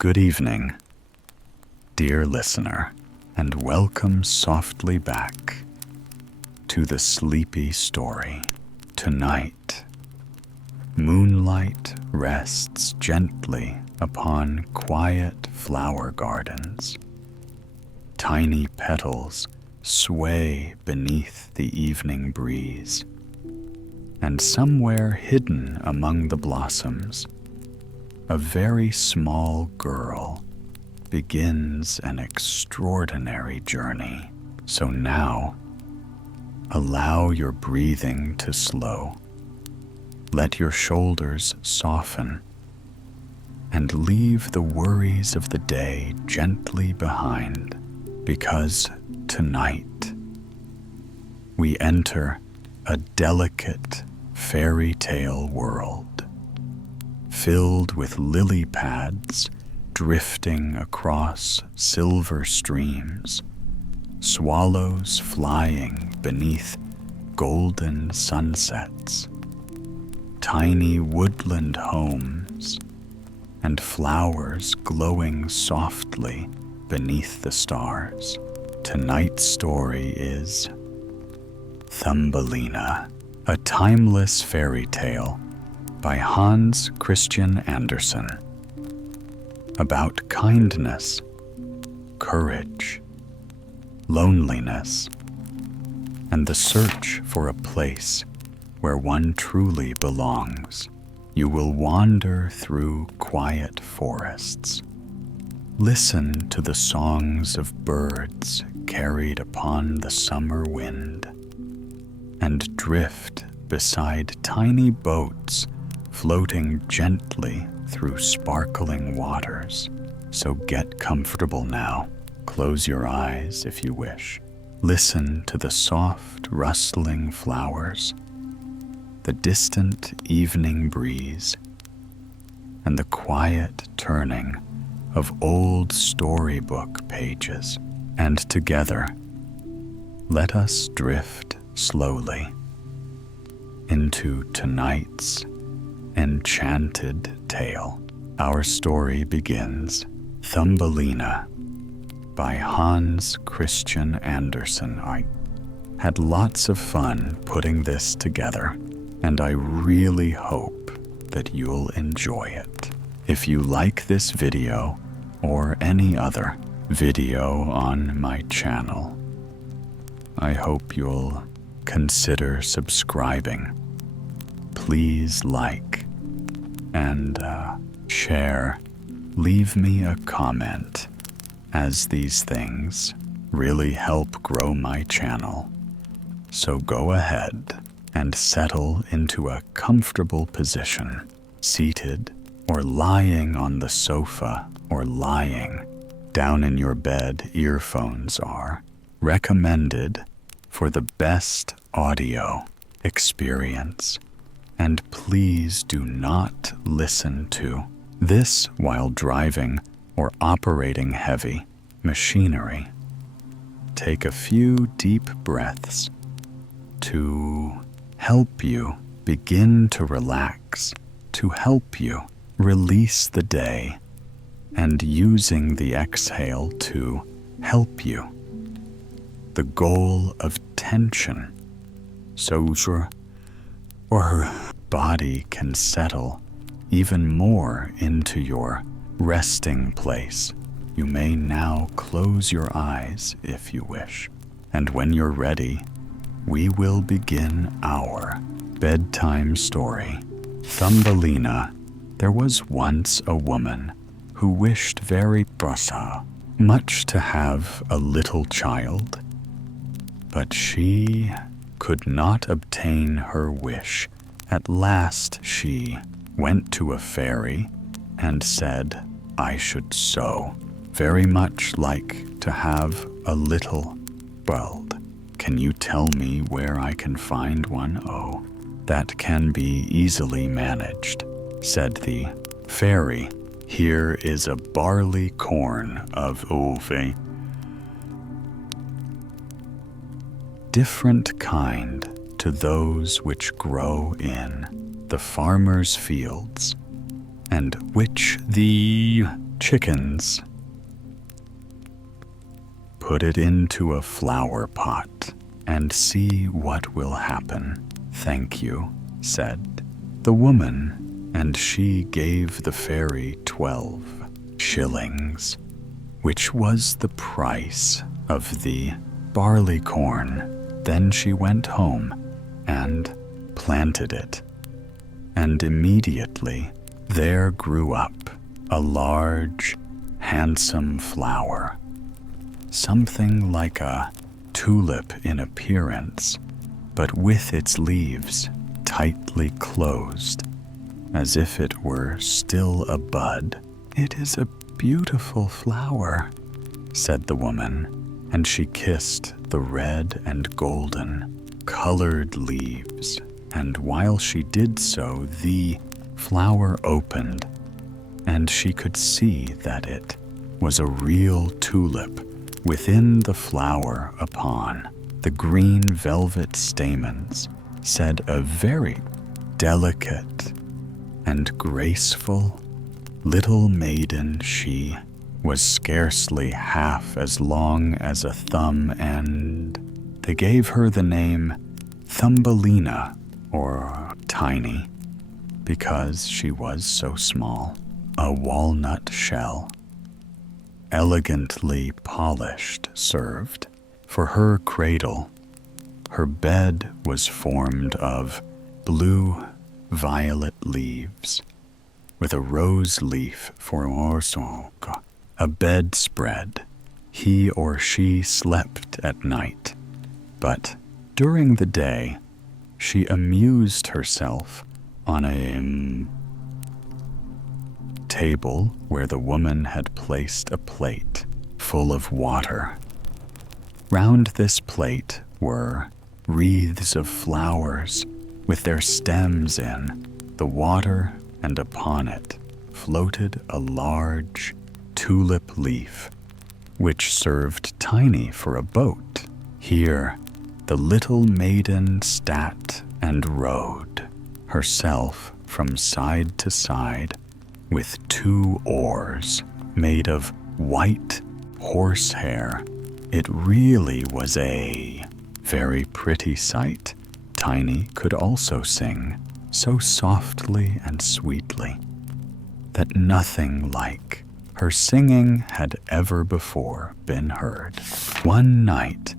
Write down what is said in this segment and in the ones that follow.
Good evening, dear listener, and welcome softly back to the sleepy story. Tonight, moonlight rests gently upon quiet flower gardens. Tiny petals sway beneath the evening breeze, and somewhere hidden among the blossoms, a very small girl begins an extraordinary journey. So now, allow your breathing to slow. Let your shoulders soften and leave the worries of the day gently behind, because tonight we enter a delicate fairy tale world filled with lily pads drifting across silver streams, swallows flying beneath golden sunsets, tiny woodland homes, and flowers glowing softly beneath the stars. Tonight's story is Thumbelina, a timeless fairy tale by Hans Christian Andersen, about kindness, courage, loneliness, and the search for a place where one truly belongs. You will wander through quiet forests, listen to the songs of birds carried upon the summer wind, and drift beside tiny boats floating gently through sparkling waters. So get comfortable now. Close your eyes if you wish. Listen to the soft rustling flowers, the distant evening breeze, and the quiet turning of old storybook pages. And together, let us drift slowly into tonight's enchanted tale. Our story begins. Thumbelina by Hans Christian Andersen. I had lots of fun putting this together, and I really hope that you'll enjoy it. If you like this video or any other video on my channel, I hope you'll consider subscribing. Please like and share. Leave me a comment, as these things really help grow my channel. So go ahead and settle into a comfortable position, seated or lying on the sofa or lying down in your bed. Earphones are recommended for the best audio experience. And please do not listen to this while driving or operating heavy machinery. Take a few deep breaths to help you begin to relax, to help you release the day, and using the exhale to help you. The goal of tension, so your body can settle even more into your resting place. You may now close your eyes if you wish. And when you're ready, we will begin our bedtime story. Thumbelina. There was once a woman who wished very much to have a little child, but she could not obtain her wish. At last she went to a fairy and said, "I should so very much like to have a little child. Can you tell me where I can find one?" "Oh, that can be easily managed," said the fairy. "Here is a barley corn of Ove, different kind to those which grow in the farmer's fields, and which the chickens. Put it into a flower pot and see what will happen. Thank you, said the woman, and she gave the fairy 12 shillings, which was the price of the barley corn. Then she went home and planted it, and immediately there grew up a large, handsome flower, something like a tulip in appearance, but with its leaves tightly closed, as if it were still a bud. It is a beautiful flower, said the woman, and she kissed the red and golden colored leaves, and while she did so, the flower opened, and she could see that it was a real tulip. Within the flower, upon the green velvet stamens, said a very delicate and graceful little maiden. She was scarcely half as long as a thumb, and they gave her the name Thumbelina, or Tiny, because she was so small. A walnut shell, elegantly polished, served for her cradle. Her bed was formed of blue violet leaves, with a rose leaf for a bedspread. He or she slept at night, but during the day she amused herself on a table where the woman had placed a plate full of water. Round this plate were wreaths of flowers with their stems in the water, and upon it floated a large tulip leaf, which served Tiny for a boat. Here the little maiden sat and rowed herself from side to side with 2 oars made of white horsehair. It really was a very pretty sight. Tiny could also sing so softly and sweetly that nothing like her singing had ever before been heard. One night,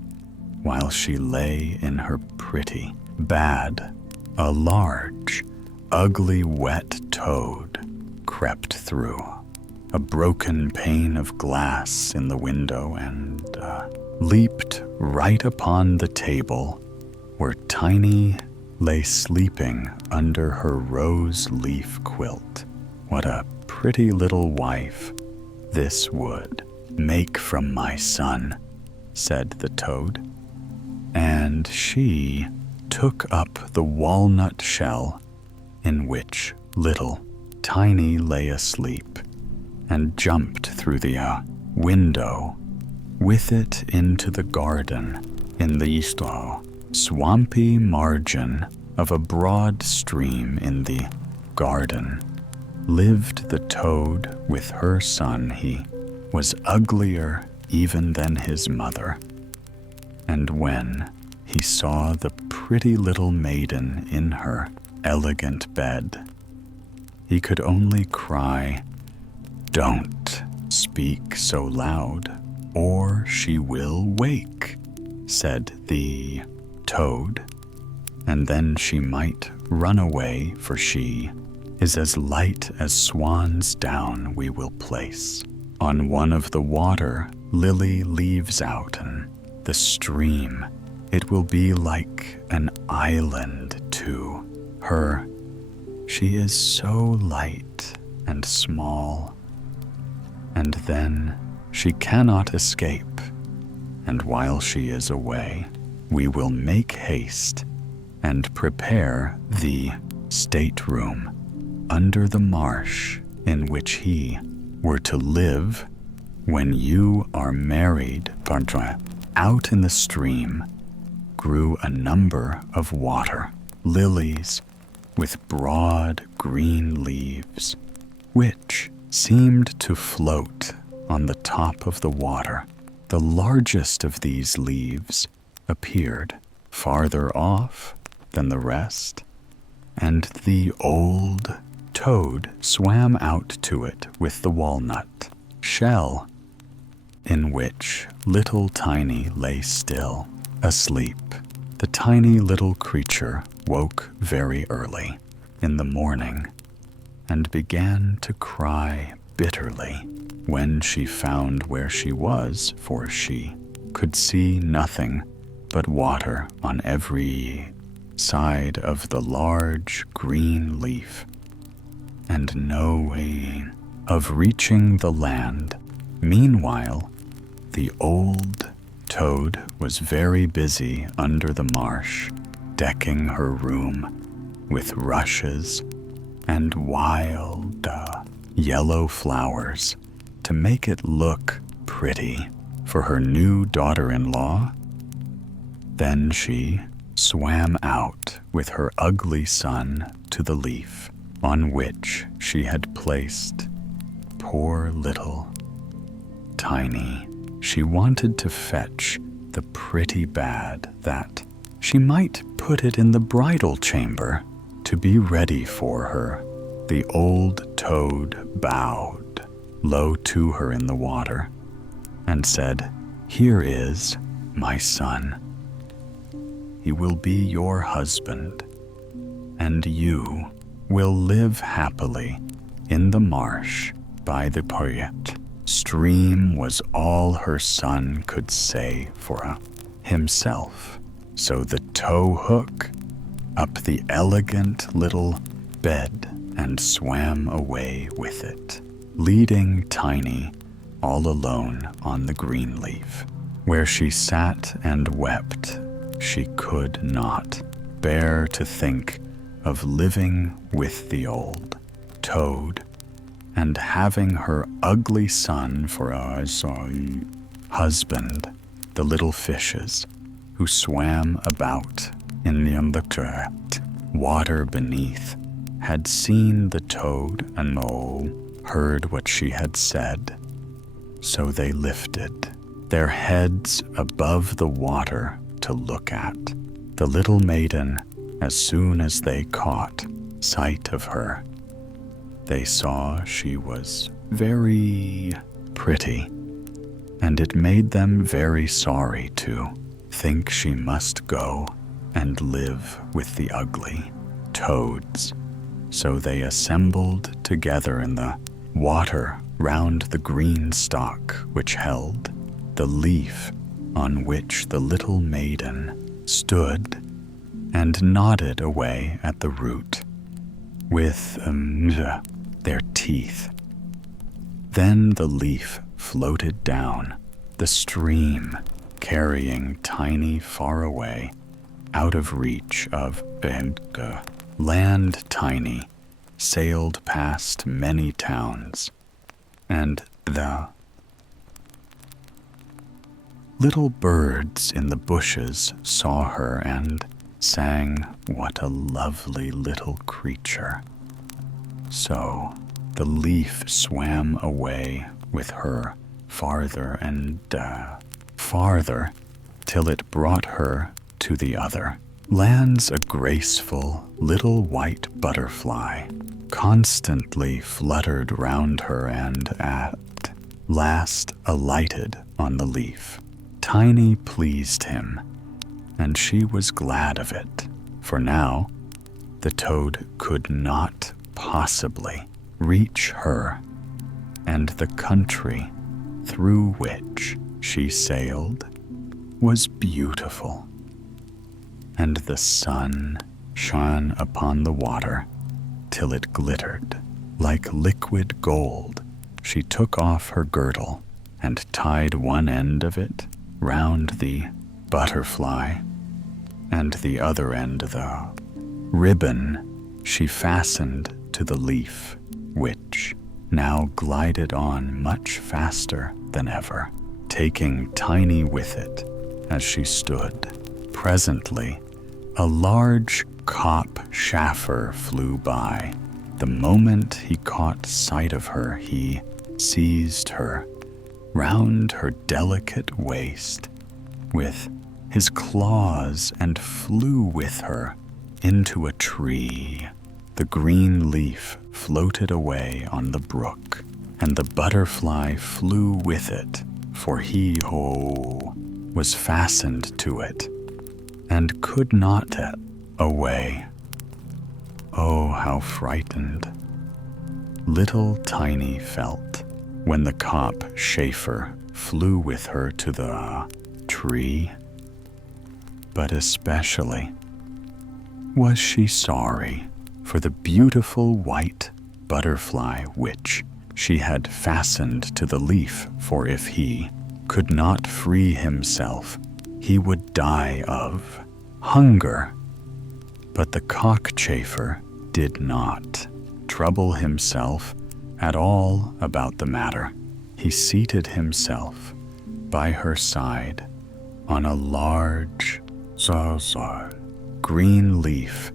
while she lay in her pretty bed, a large, ugly, wet toad crept through a broken pane of glass in the window and leaped right upon the table where Tiny lay sleeping under her rose leaf quilt. What a pretty little wife this would make from my son, said the toad. And she took up the walnut shell in which little Tiny lay asleep, and jumped through the window with it into the garden. In the swampy margin of a broad stream in the garden lived the toad with her son. He was uglier even than his mother, and when he saw the pretty little maiden in her elegant bed, he could only cry, "Don't speak so loud, or she will wake," said the toad, "and then she might run away, for she is as light as swan's down. We will place on one of the water lily leaves out in the stream. It will be like an island to her. She is so light and small, and then she cannot escape. And while she is away, we will make haste and prepare the stateroom under the marsh in which he were to live when you are married." Out in the stream grew a number of water lilies with broad green leaves, which seemed to float on the top of the water. The largest of these leaves appeared farther off than the rest, and the old toad swam out to it with the walnut shell, in which little Tiny lay still, asleep. The tiny little creature woke very early in the morning and began to cry bitterly when she found where she was, for she could see nothing but water on every side of the large green leaf, and no way of reaching the land. Meanwhile, the old toad was very busy under the marsh, decking her room with rushes and wild yellow flowers to make it look pretty for her new daughter-in-law. Then she swam out with her ugly son to the leaf on which she had placed poor little Tiny. She wanted to fetch the pretty bad that she might put it in the bridal chamber to be ready for her. The old toad bowed low to her in the water and said, "Here is my son. He will be your husband, and you will live happily in the marsh by the poet." Stream was all her son could say for himself, so the tow hook up the elegant little bed and swam away with it, leading Tiny all alone on the green leaf, where she sat and wept. She could not bear to think of living with the old toad and having her ugly son for a husband. The little fishes who swam about in the water beneath had seen the toad and heard what she had said, so they lifted their heads above the water to look at the little maiden. As soon as they caught sight of her, they saw she was very pretty, and it made them very sorry to think she must go and live with the ugly toads. So they assembled together in the water round the green stalk which held the leaf on which the little maiden stood, and nodded away at the root with their teeth. Then the leaf floated down the stream, carrying Tiny far away, out of reach of land. Tiny sailed past many towns, and the little birds in the bushes saw her and sang, "What a lovely little creature." So the leaf swam away with her farther and farther, till it brought her to the other lands. A graceful little white butterfly constantly fluttered round her and at last alighted on the leaf. Tiny pleased him, and she was glad of it, for now the toad could not possibly reach her, and the country through which she sailed was beautiful, and the sun shone upon the water till it glittered like liquid gold. She took off her girdle and tied one end of it round the butterfly, and the other end the ribbon she fastened to the leaf, which now glided on much faster than ever, taking Tiny with it as she stood. Presently, a large cockchafer flew by. The moment he caught sight of her, he seized her round her delicate waist with his claws and flew with her into a tree. The green leaf floated away on the brook, and the butterfly flew with it, for he was fastened to it and could not get away. Oh, how frightened little Tiny felt when the cockchafer flew with her to the tree. But especially was she sorry for the beautiful white butterfly which she had fastened to the leaf, for if he could not free himself, he would die of hunger. But the cockchafer did not trouble himself at all about the matter. He seated himself by her side on a large green leaf,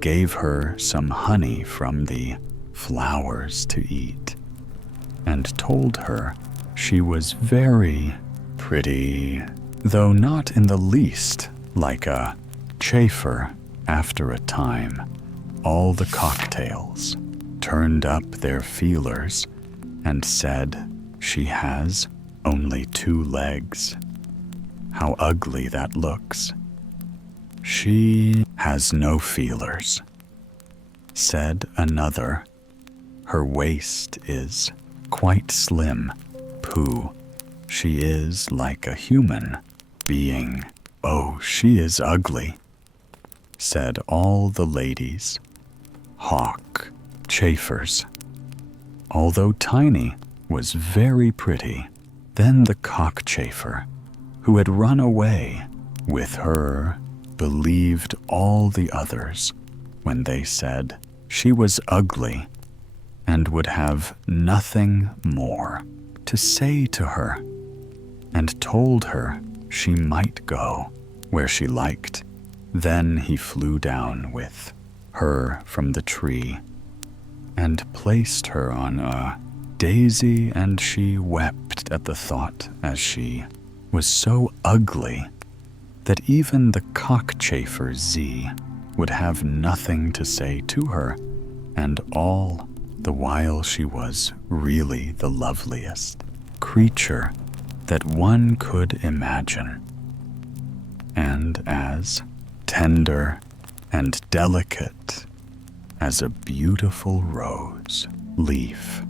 gave her some honey from the flowers to eat, and told her she was very pretty, though not in the least like a chafer. After a time, all the cocktails turned up their feelers and said, "She has only 2 legs. How ugly that looks." "She has no feelers," said another. "Her waist is quite slim. Pooh, she is like a human being." "Oh, she is ugly," said all the ladies, cockchafers, although Tiny was very pretty. Then the cockchafer, who had run away with her, believed all the others when they said she was ugly and would have nothing more to say to her, and told her she might go where she liked. Then he flew down with her from the tree and placed her on a daisy, and she wept at the thought, as she was so ugly that even the cockchafer Z would have nothing to say to her, and all the while she was really the loveliest creature that one could imagine, and as tender and delicate as a beautiful rose leaf.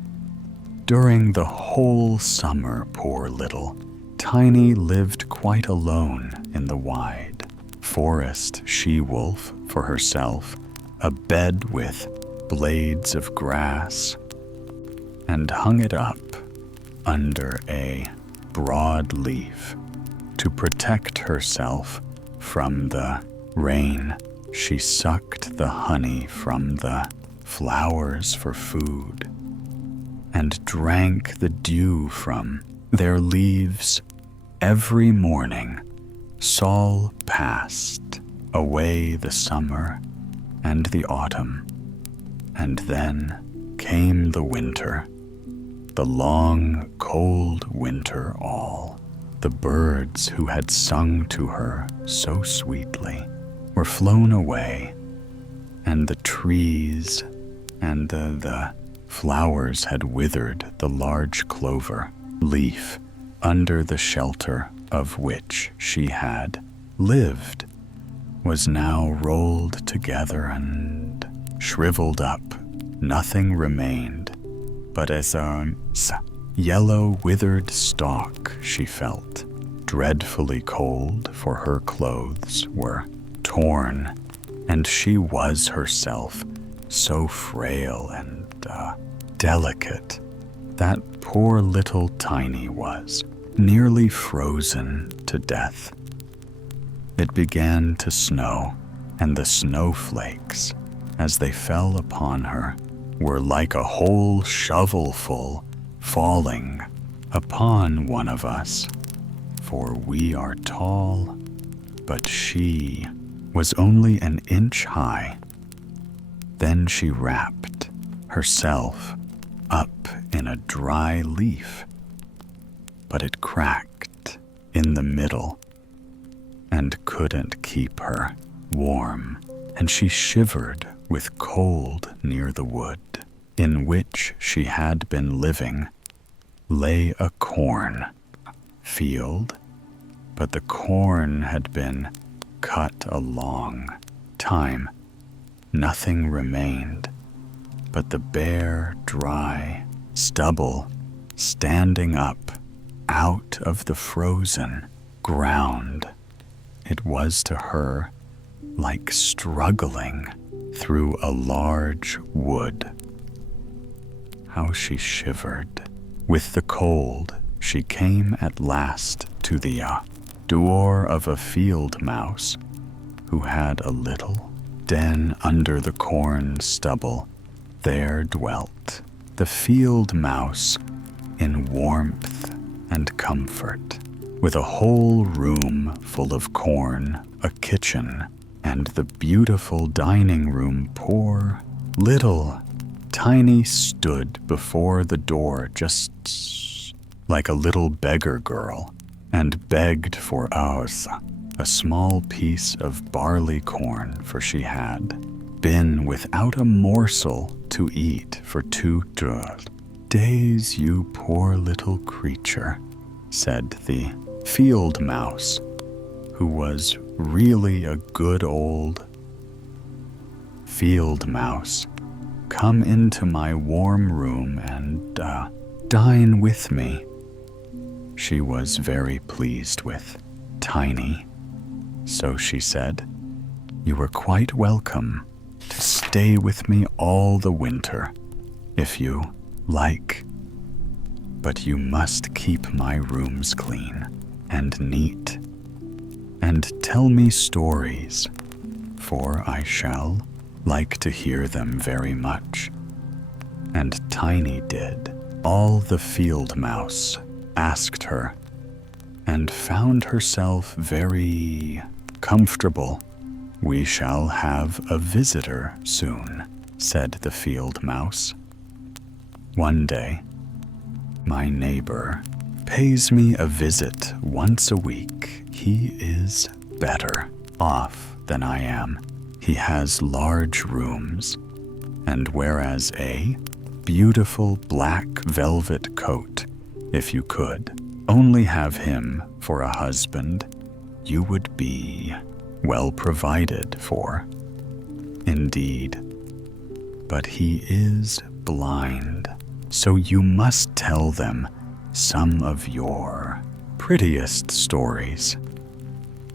During the whole summer, poor little Tiny lived quite alone in the wide forest, she-wolf for herself a bed with blades of grass, and hung it up under a broad leaf to protect herself from the rain. She sucked the honey from the flowers for food, and drank the dew from their leaves every morning. Saul passed away the summer and the autumn, and then came the winter, the long, cold winter. All the birds who had sung to her so sweetly were flown away, and the trees and the flowers had withered. The large clover leaf, under the shelter of which she had lived, was now rolled together and shriveled up. Nothing remained but as a yellow, withered stalk. She felt dreadfully cold, for her clothes were torn, and she was herself so frail and delicate that poor little Tiny was nearly frozen to death. It began to snow, and the snowflakes, as they fell upon her, were like a whole shovelful falling upon one of us. For we are tall, but she was only an inch high. Then she wrapped herself up in a dry leaf, but it cracked in the middle and couldn't keep her warm, and she shivered with cold near the wood in which she had been living lay a corn field, but the corn had been cut a long time. Nothing remained but the bare, dry stubble standing up out of the frozen ground. It was to her like struggling through a large wood. How she shivered with the cold. She came at last to the door of a field mouse who had a little den under the corn stubble. There dwelt the field mouse in warmth and comfort, with a whole room full of corn, a kitchen, and the beautiful dining room. Poor little Tiny stood before the door just like a little beggar girl and begged for ours, a small piece of barley corn, for she had been without a morsel to eat for 2 days. You poor little creature, said the field mouse, who was really a good old field mouse. Come into my warm room and dine with me. She was very pleased with Tiny, so she said, You are quite welcome to stay with me all the winter, if you like. But you must keep my rooms clean and neat, and tell me stories, for I shall like to hear them very much. And Tiny did all the field mouse asked her, and found herself very comfortable. We shall have a visitor soon, said the field mouse. One day, my neighbor pays me a visit once a week. He is better off than I am. He has large rooms, and wears a beautiful black velvet coat. If you could only have him for a husband, you would be well provided for. Indeed, but he is blind, so you must tell them some of your prettiest stories.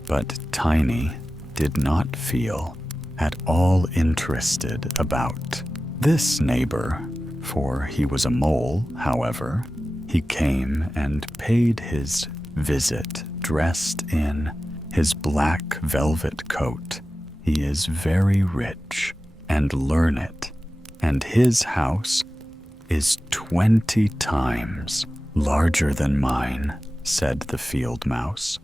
But Tiny did not feel at all interested about this neighbor, for he was a mole. However, he came and paid his visit dressed in his black velvet coat. He is very rich and learned, and his house is 20 times larger than mine, said the field mouse.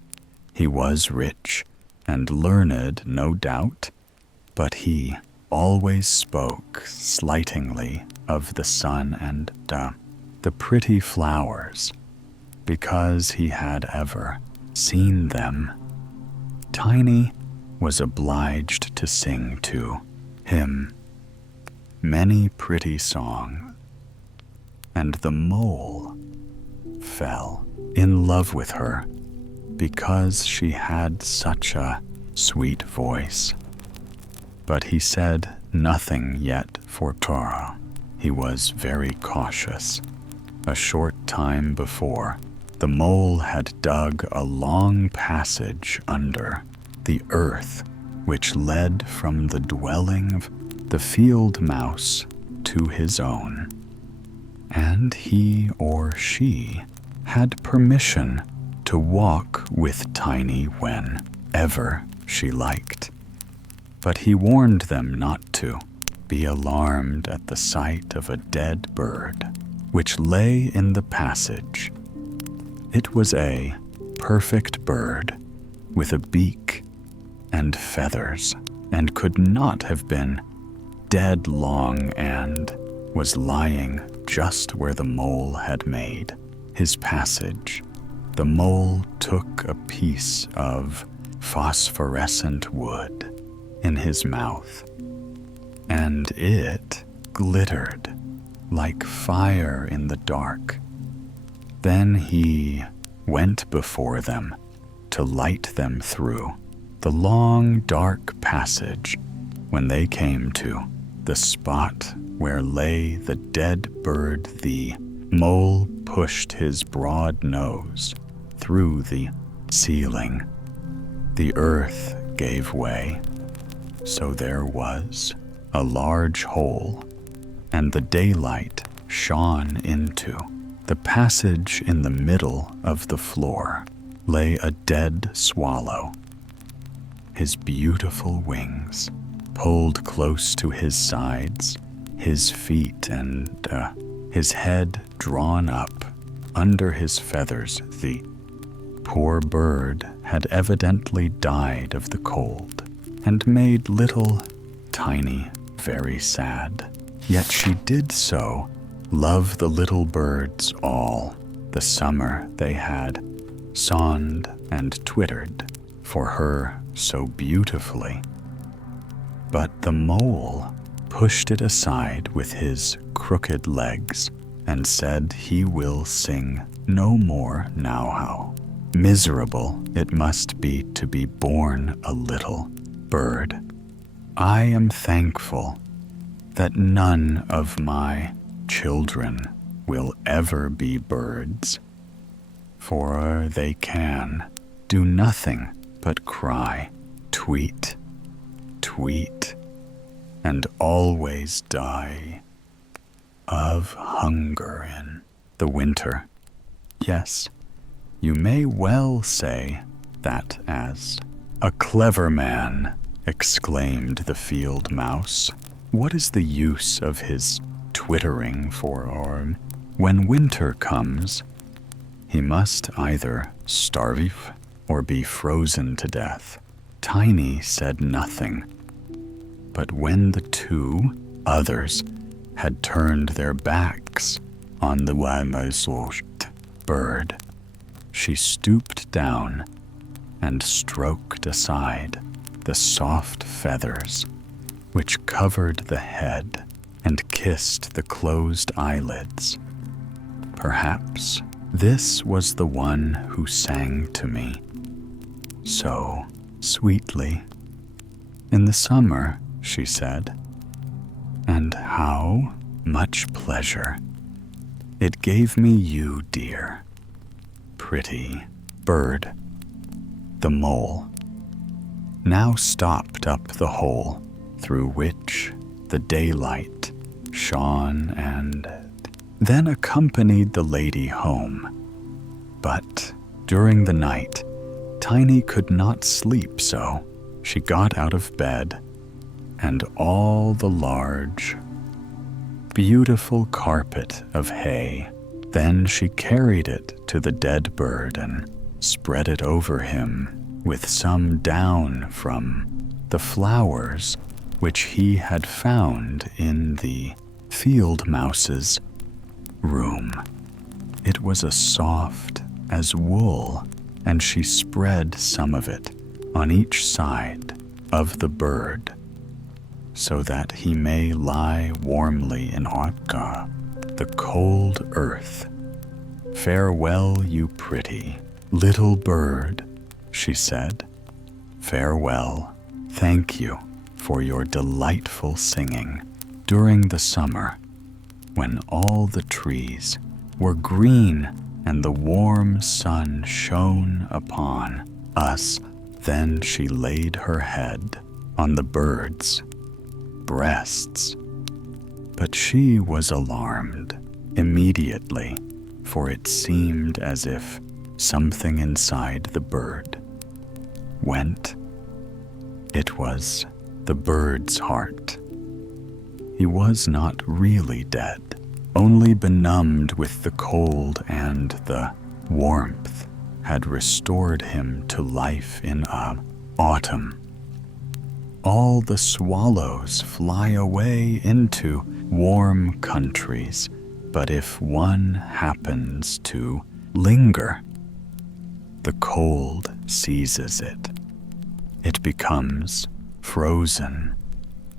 He was rich and learned, no doubt, but he always spoke slightingly of the sun and the pretty flowers, because he had ever seen them. Tiny was obliged to sing to him many pretty songs, and the mole fell in love with her because she had such a sweet voice. But he said nothing yet for Tara. He was very cautious. A short time before, the mole had dug a long passage under the earth, which led from the dwelling of the field mouse to his own. And he or she had permission to walk with Tiny whenever she liked. But he warned them not to be alarmed at the sight of a dead bird which lay in the passage. It was a perfect bird with a beak and feathers, and could not have been dead long and was lying just where the mole had made his passage. The mole took a piece of phosphorescent wood in his mouth, and it glittered like fire in the dark. Then he went before them to light them through the long dark passage. When they came to the spot where lay the dead bird, the mole pushed his broad nose through the ceiling. The earth gave way, so there was a large hole, and the daylight shone into the passage. In the middle of the floor lay a dead swallow, his beautiful wings pulled close to his sides, his feet and his head drawn up under his feathers. The poor bird had evidently died of the cold and made little Tiny very sad. Yet she did so love the little birds all the summer. They had songed and twittered for her so beautifully. But the mole pushed it aside with his crooked legs and said he will sing no more now. How miserable it must be to be born a little bird. I am thankful that none of my children will ever be birds, for they can do nothing but cry, tweet, tweet, and always die of hunger in the winter. Yes, you may well say that as a clever man, exclaimed the field mouse. What is the use of his twittering for? Or when winter comes, he must either starve or be frozen to death. Tiny said nothing, but when the two others had turned their backs on the wamazosht bird, she stooped down and stroked aside the soft feathers which covered the head and kissed the closed eyelids. Perhaps this was the one who sang to me so sweetly in the summer, she said, and how much pleasure it gave me, you dear, pretty bird. The mole now stopped up the hole through which the daylight shone and then accompanied the lady home. But during the night, Tiny could not sleep, so she got out of bed, and all the large, beautiful carpet of hay. Then she carried it to the dead bird and spread it over him with some down from the flowers which he had found in the field mouse's room. It was as soft as wool, and she spread some of it on each side of the bird, so that he may lie warmly in Otka, the cold earth. Farewell, you pretty little bird, she said. Farewell. Thank you for your delightful singing during the summer, when all the trees were green and the warm sun shone upon us. Then she laid her head on the bird's breasts, but she was alarmed immediately, for it seemed as if something inside the bird went. It was the bird's heart. He was not really dead, only benumbed with the cold, and the warmth had restored him to life in autumn. All the swallows fly away into warm countries, but if one happens to linger, the cold seizes it. It becomes frozen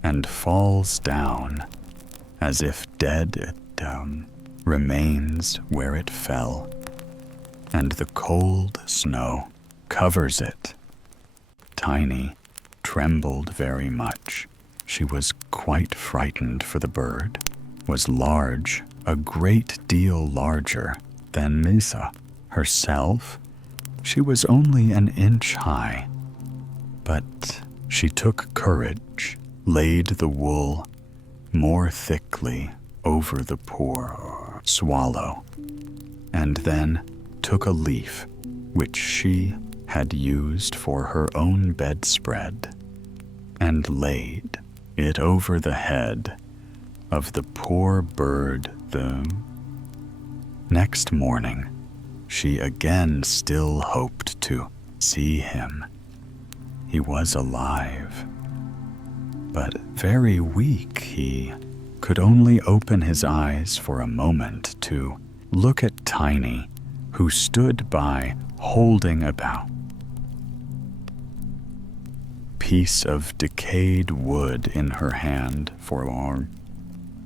and falls down as if dead. It remains where it fell, and the cold snow covers it. Tiny trembled very much. She was quite frightened, for the bird was large, a great deal larger than Misa herself. She was only an inch high, but she took courage, laid the wool more thickly over the poor swallow, and then took a leaf which she had used for her own bedspread and laid it over the head of the poor bird. The next morning, she again still hoped to see him. He was alive, but very weak. He could only open his eyes for a moment to look at Tiny, who stood by holding a piece of decayed wood in her hand. For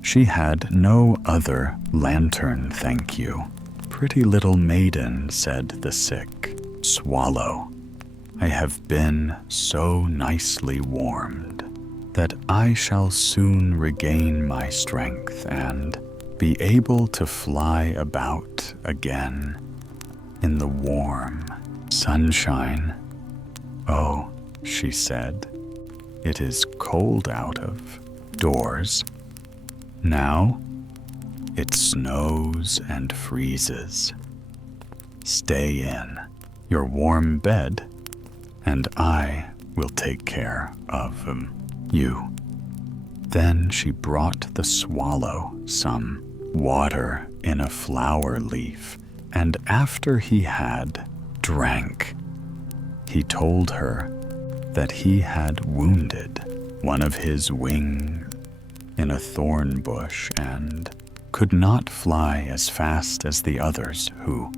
she had no other lantern, thank you. Pretty little maiden, said the sick swallow, I have been so nicely warmed that I shall soon regain my strength and be able to fly about again in the warm sunshine. Oh, she said, it is cold out of doors. Now it snows and freezes. Stay in your warm bed, and I will take care of you. Then she brought the swallow some water in a flower leaf, and after he had drank, he told her that he had wounded one of his wings in a thorn bush and could not fly as fast as the others, who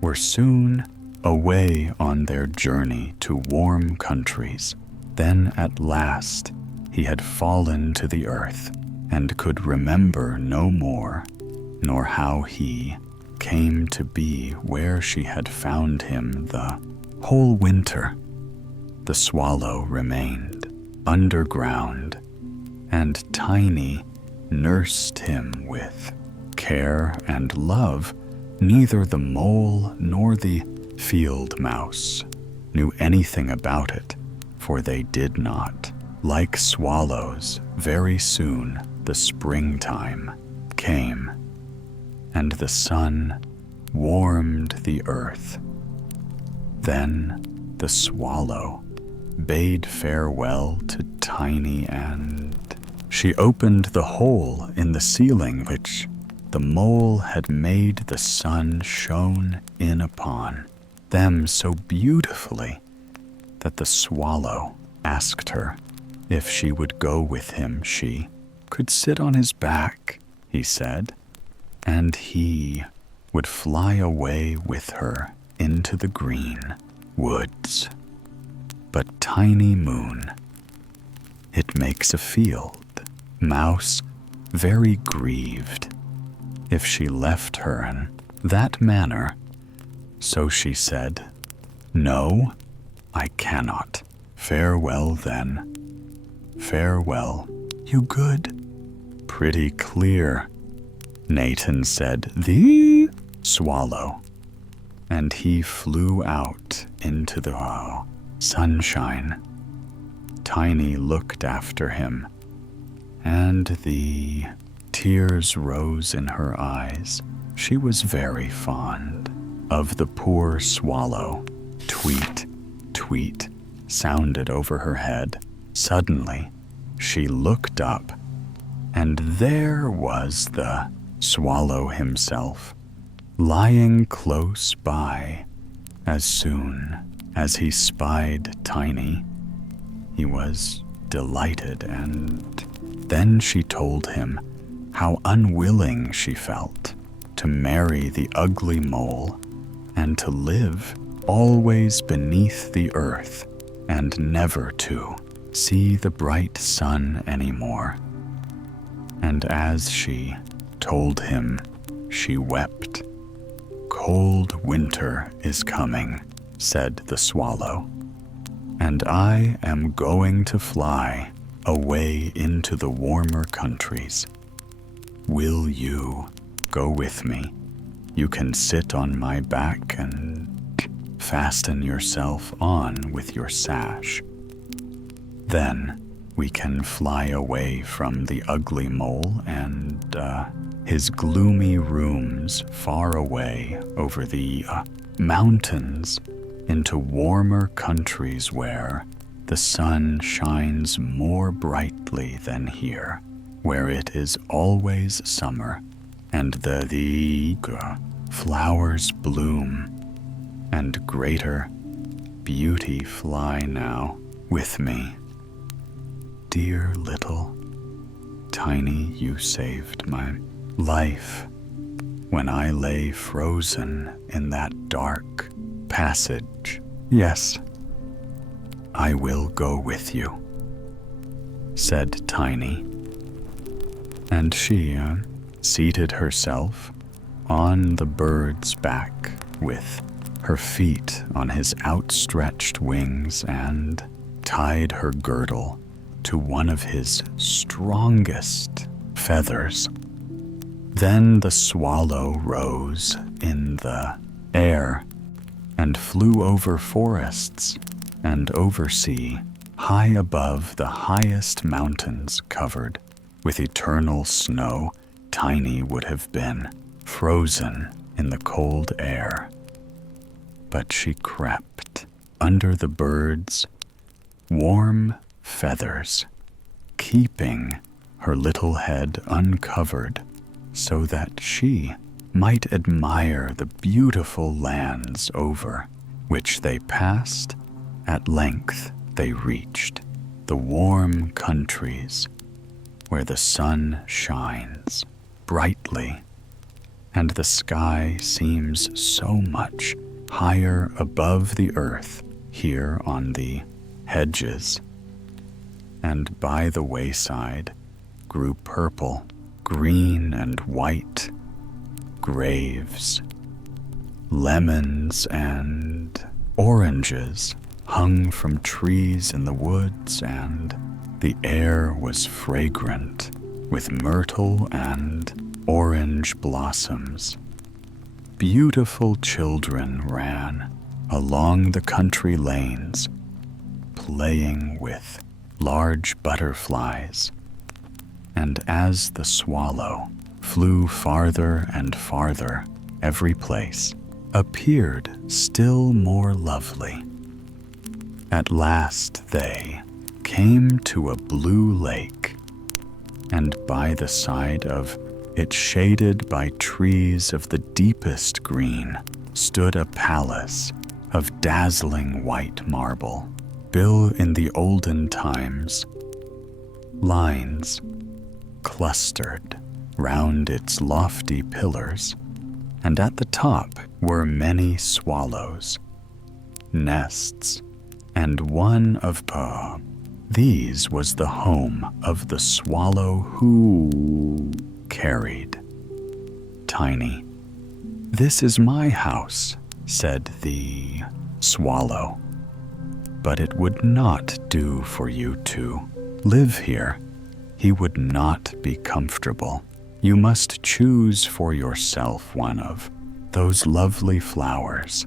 were soon away on their journey to warm countries. Then at last he had fallen to the earth and could remember no more, nor how he came to be where she had found him the whole winter. The swallow remained underground, and Tiny nursed him with care and love. Neither the mole nor the field mouse knew anything about it, for they did not. Like swallows, very soon the springtime came, and the sun warmed the earth. Then the swallow bade farewell to Tiny, and she opened the hole in the ceiling which the mole had made. The sun shone in upon them so beautifully that the swallow asked her if she would go with him. She could sit on his back, he said, and he would fly away with her into the green woods. But Tiny Moon, it makes a field mouse very grieved if she left her in that manner. So she said, No, I cannot. Farewell then. Farewell, you good. Pretty clear, Nathan said the swallow, and he flew out into the sunshine. Tiny looked after him, and the tears rose in her eyes. She was very fond of the poor swallow. Tweet, tweet sounded over her head. Suddenly, she looked up, and there was the swallow himself, lying close by. As soon as he spied Tiny, he was delighted, and then she told him how unwilling she felt to marry the ugly mole and to live always beneath the earth and never to see the bright sun anymore. And as she told him, she wept. "Cold winter is coming," said the swallow, "and I am going to fly away into the warmer countries. Will you go with me? You can sit on my back and fasten yourself on with your sash. Then we can fly away from the ugly mole and his gloomy rooms far away over the mountains into warmer countries where the sun shines more brightly than here, where it is always summer and the flowers bloom and greater beauty. Fly now with me. Dear little Tiny, you saved my life when I lay frozen in that dark passage. Yes, I will go with you," said Tiny. And she seated herself on the bird's back with her feet on his outstretched wings and tied her girdle to one of his strongest feathers. Then the swallow rose in the air and flew over forests and over sea, high above the highest mountains covered with eternal snow. Tiny would have been frozen in the cold air. But she crept under the bird's warm feathers, keeping her little head uncovered so that she might admire the beautiful lands over which they passed. At length they reached the warm countries where the sun shines brightly and the sky seems so much higher above the earth here on the hedges. And by the wayside grew purple, green, and white graves. Lemons and oranges hung from trees in the woods, and the air was fragrant with myrtle and orange blossoms. Beautiful children ran along the country lanes, playing with large butterflies. And as the swallow flew farther and farther, every place appeared still more lovely. At last they came to a blue lake, and by the side of it, shaded by trees of the deepest green, stood a palace of dazzling white marble, built in the olden times. Lines clustered round its lofty pillars, and at the top were many swallows' nests, and one of these was the home of the swallow who carried Tiny. "This is my house," said the swallow, "but it would not do for you to live here. He would not be comfortable. You must choose for yourself one of those lovely flowers,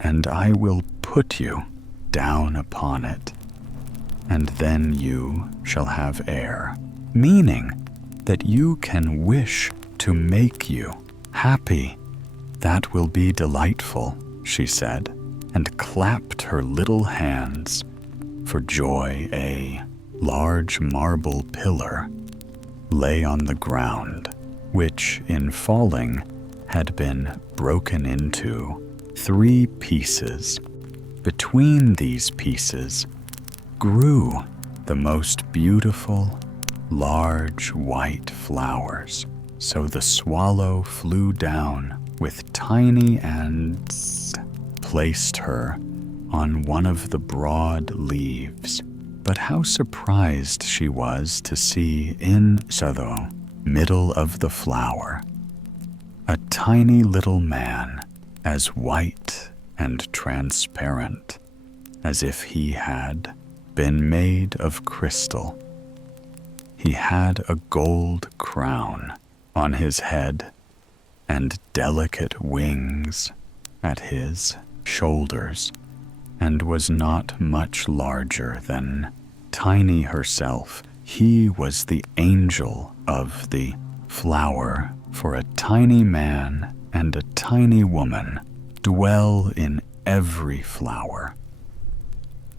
and I will put you down upon it, and then you shall have air, meaning that you can wish to make you happy. That will be delightful," she said, and clapped her little hands for joy. A large marble pillar lay on the ground, which in falling had been broken into 3 pieces. Between these pieces grew the most beautiful large white flowers. So the swallow flew down with tiny and placed her on one of the broad leaves. But how surprised she was to see in the middle of the flower a tiny little man, as white and transparent as if he had been made of crystal. He had a gold crown on his head and delicate wings at his shoulders, and was not much larger than Tiny herself. He was the angel of the flower, for a tiny man and a tiny woman dwell in every flower.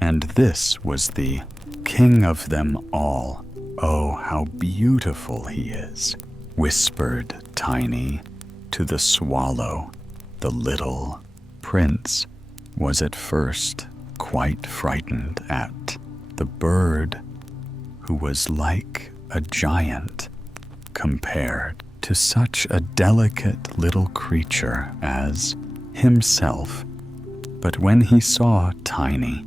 And this was the king of them all. Oh, how beautiful he is, whispered Tiny to the swallow. The little prince was at first quite frightened at the bird, who was like a giant compared to such a delicate little creature as himself. But when he saw Tiny,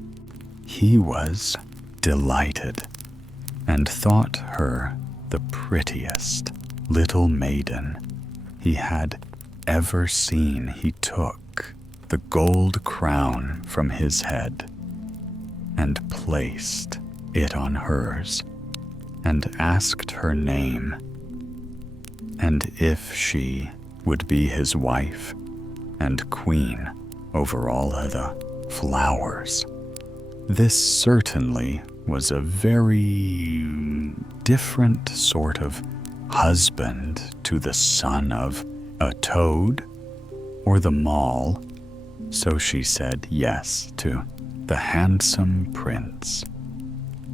he was delighted and thought her the prettiest little maiden he had ever seen. He took the gold crown from his head and placed it on hers, and asked her name, and if she would be his wife and queen over all the flowers. This certainly was a very different sort of husband to the son of a toad or the mall, so she said yes to the handsome prince.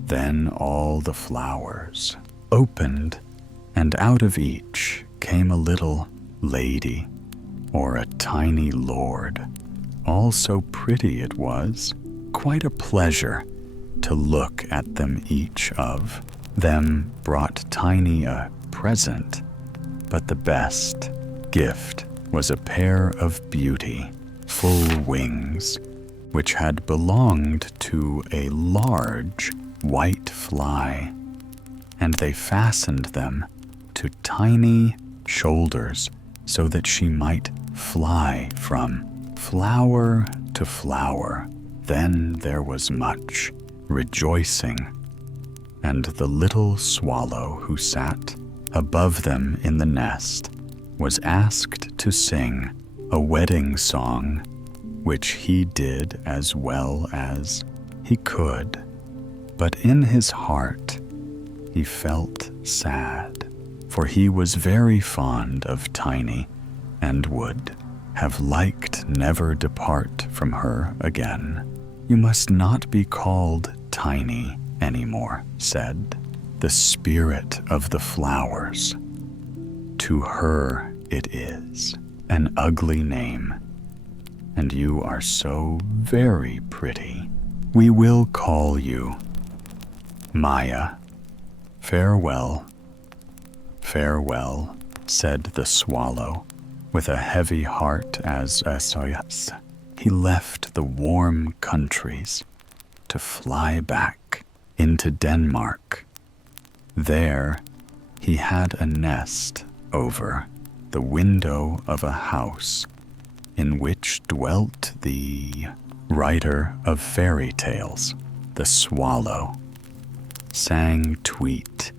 Then all the flowers opened, and out of each came a little lady or a tiny lord. All so pretty it was, quite a pleasure to look at them. Each of them brought Tiny a present, but the best gift was a pair of beautiful wings, which had belonged to a large white fly, and they fastened them to Tiny shoulders so that she might fly from flower to flower. Then there was much rejoicing, and the little swallow who sat above them in the nest was asked to sing a wedding song, which he did as well as he could. But in his heart he felt sad, for he was very fond of Tiny and would have liked never depart from her again. You must not be called Tiny anymore, said the spirit of the flowers. To her it is an ugly name, and you are so very pretty. We will call you Maya. Farewell, farewell, said the swallow with a heavy heart as he left the warm countries to fly back into Denmark. There he had a nest over the window of a house in which dwelt the writer of fairy tales. The swallow sang tweet,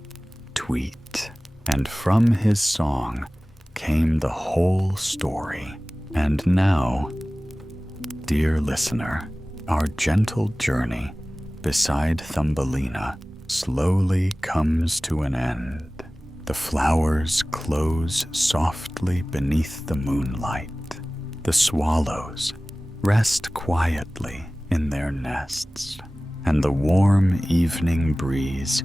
tweet, and from his song came the whole story. And now, dear listener, our gentle journey beside Thumbelina slowly comes to an end. The flowers close softly beneath the moonlight. The swallows rest quietly in their nests, and the warm evening breeze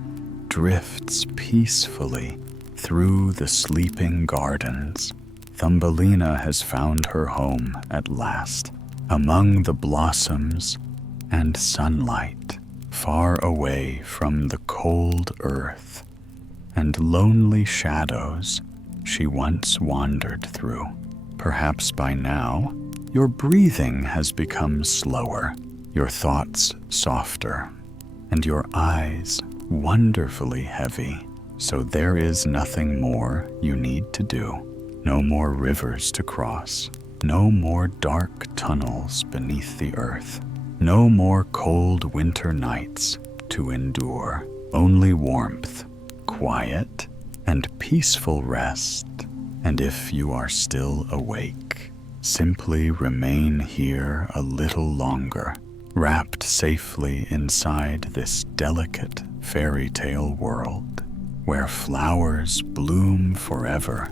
drifts peacefully through the sleeping gardens. Thumbelina has found her home at last, among the blossoms and sunlight, far away from the cold earth and lonely shadows she once wandered through. Perhaps by now, your breathing has become slower, your thoughts softer, and your eyes wonderfully heavy. So there is nothing more you need to do. No more rivers to cross, no more dark tunnels beneath the earth, no more cold winter nights to endure. Only warmth, quiet, and peaceful rest. And if you are still awake, simply remain here a little longer, wrapped safely inside this delicate fairy tale world, where flowers bloom forever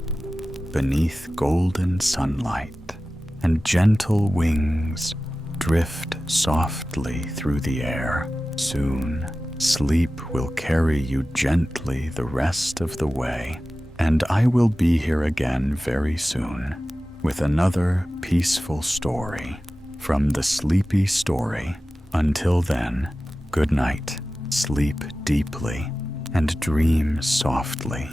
beneath golden sunlight, and gentle wings drift softly through the air. Soon, sleep will carry you gently the rest of the way, and I will be here again very soon with another peaceful story from the Sleepy Story. Until then, good night, sleep deeply, and dream softly.